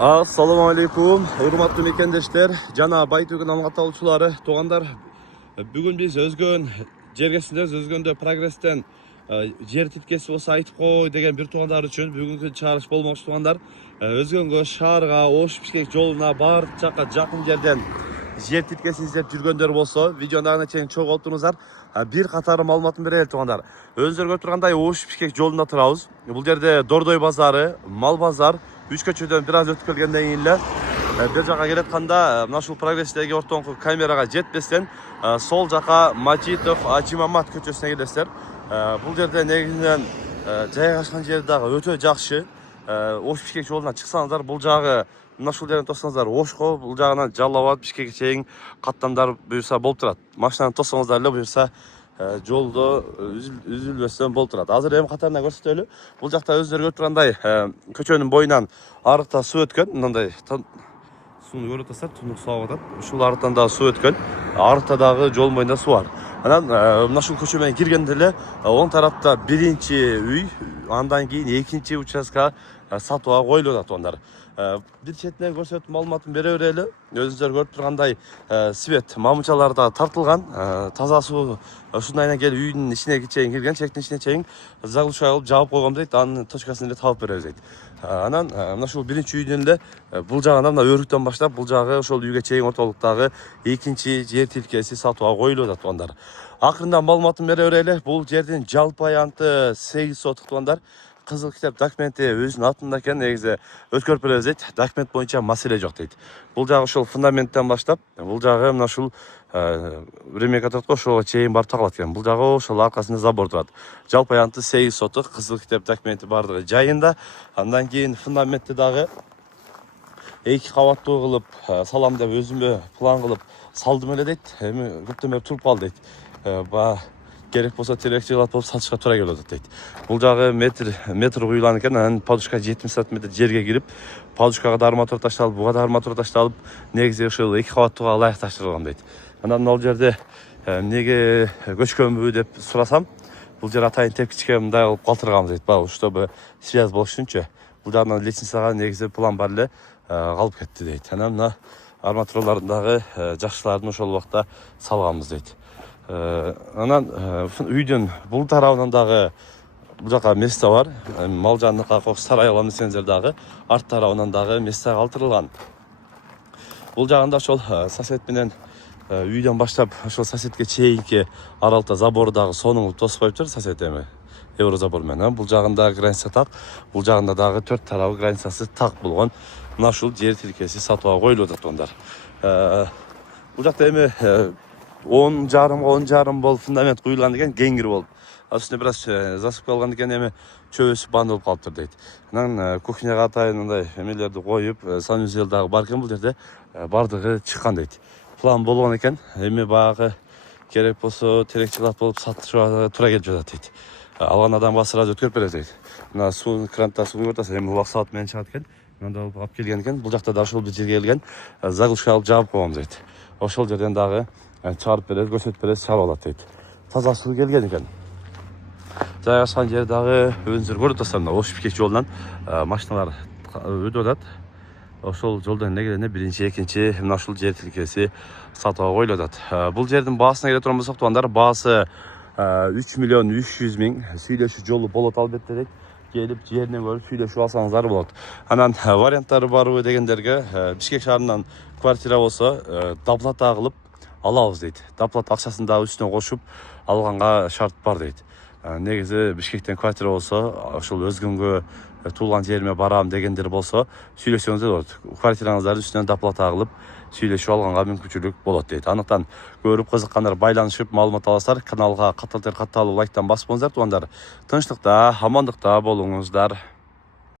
Assalamu alaikum, hurmatlı mekendешler, жана Байтөгүн аңгаталуучулары, туугандар. Бүгүн биз өзгөн жергесиндебиз, өзгөндө прогресстен жер тилкеси болсо айтып кой деген бир туугандар үчүн бүгүнкү чыгарыш болмокчу туугандар. Өзгөнгө шаарга, Ош Бишкек жолуна баардык жакка жакын жерден жер тилкесин издеп жүргөндөр болсо, видеону дагы чейин чогуу отуруңуздар. Бир катар маалыматын берели туугандар. Өзүңөр көрүп тургандай Ош Бишкек жолунда турабыз. Бул жерде Дордой базары, мал базар, үч көчөдөн бир аз өтүп келгенден кийин эле бир жака келатканда мына ушул прогресстеги ортоңку камерага жетпестен сол жака Мажитов, Ачимамат көчөсүнө келесиздер. Бул жерде негизинен жайгашкан жери дагы өтө жакшы. Ош Бишкек жолуна чыксаңыздар, бул жагы мына ушул жерден тоссаңыздар Ошко, бул жагынан Жалал Абад, Бишкекке чейин каттамдар буюрса болуп турат. Машинаны тоссоңуздар эле буюрса жолдо үзүлбөстөн болуп турат. Азыр эми катарына көрсөтөлү. Бул жакта өздөрү көрүп тургандай көчөнүн боюнан арыкта суу өткөн. Мындай сууну көрүп атасыздар, тундук суу агып атат. Ушул арыктан дагы суу өткөн. Арыкта дагы жол боюнда суу бар. Анан мына ушул көчө менен киргенде эле оң тарапта биринчи үй, андан кийин экинчи участка сатууга коюлуп атат туугандар. Бир четинен көрсөтүп маалыматын бере берели. Өзүңүздөр көрүп тургандай свет мамычалар да тартылган, таза суу ушундайынан келип үйдүн ичине чейин кирген, чектин ичине чейин заглушка кылып жаап койгон дейт. Анын точкасын эле табып беребиз дейт. Анан мына ушул биринчи үйдөн эле бул жагынан мына өрүктөн баштап бул жагы ошол үйгө чейин ортолуктагы экинчи жер тилкеси сатууга коюлуп атат туугандар. Акырында маалыматын бере берели. Бул жердин жалпы аянты 8 сотук туугандар. Кызыл китеп документи өзүнүн атында экен, негизи өткөрүп беребиз дейт. Документ боюнча маселе жок дейт. Бул жагы ошол фундаменттен баштап, бул жагы мына ушул ремейка турат го, ошого чейин барып тагылат экен. Бул жагы ошол аркасында забор турат. Жалпы аянты 8 сотук, кызыл китеп документи бардыгы жайында. Андан кийин фундаментти дагы 2 кабаттуу кылып салам деп өзүмө план кылып салдым эле дейт. Эми көптөн бери туруп калды дейт. Керек болсо терекчи кылат болуп сатышка туура келип атат дейт. Бул жагы метр куюлган экен, анан подушка 70 см жерге кирип, подушкага да арматура ташталып, буга да арматура ташталып, негизи ушул 2 кабаттууга ылайык таштырылган дейт. Анан ал жерде эмнеге көчкөнбү деп сурасам, бул жер атайын тепкичке мындай кылып калтырганбыз дейт. Баягы чтобы связь болуш үчүнчү. Бул жагынан лестницага негизи план бар эле калып кетти дейт. Анан мына арматураларын дагы жакшыларын ошол убакта салганбыз дейт. Анан үйдүн бул тарабынан дагы бул жака место бар. Мал жаныкка кош сарай кылам десеңиздер дагы арт тарабынан дагы место калтырылган. Бул жагында ошол сосед менен үйдөн баштап ошол соседке чейинки аралыкта забор дагы сонун тосуп коюптур сосед эми. Еврозабор менен. Бул жагында граница так, бул жагында дагы 4 тарабы границасы так болгон. Мына ушул жер тилкеси сатууга коюлуп атат туугандар. Бул жакта эми 10,5 болуп фундамент куюлган экен, кеңири болуп. Үстүнө бир аз засып калган экен, эми чөбөсү банд болуп калыптыр дейт. Анан кухняга атайын мындай эмелерди коюп, санузел дагы бар экен, бул жерде бардыгы чыккан дейт. План болгон экен, эми баягы керек болсо терекчи кылат болуп сатышка туура келип жатат дейт. Алган адамга сразу өткөрүп беребиз дейт. Мына суу кранта суу көрүп атасыз, эми убак менен чыгат экен. Мында алып келген экен. Бул жакта да ошол бир жерге келген, заглушка алып жаап койгон дейт. Ошол жерден дагы чыгарып беребиз, көрсөтүп беребиз, чыгарып алат дейт. Таза суу келген экен. Жайгашкан жери дагы өзүңүздөр көрүп атасыздар, мына Ош Бишкек жолунан машиналар өтүп атат. Ошол жолдон эле келгенде биринчи, экинчи мына ушул жер тилкеси сатууга коюлуп атат. Бул жердин баасына келе турган болсок, туугандар, баасы 3,3 миллион. Сүйлөшүү жолу болот албетте дейт. Келип жеринен көрүп сүйлөшүп алсаңыздар болот. Анан варианттары барбы дегендерге, Бишкек шаарынан квартира болсо доплата кылып алабыз дейт. Доплата акчасын дагы үстүнө кошуп алганга шарт бар дейт. Негизи Бишкектен квартира болсо, ошол өзгөнгө туулган жериме барам дегендер болсо, сүйлөшсөңүздөр болот. Квартираңыздарды үстүнөн доплата кылып сүйлөшүп алганга мүмкүнчүлүк болот дейт. Андыктан көрүп кызыккандар байланышып маалымат аласыздар. Каналга катталып лайктан басып коюңуздар туугандар. Тынчтыкта, амандыкта болуңуздар.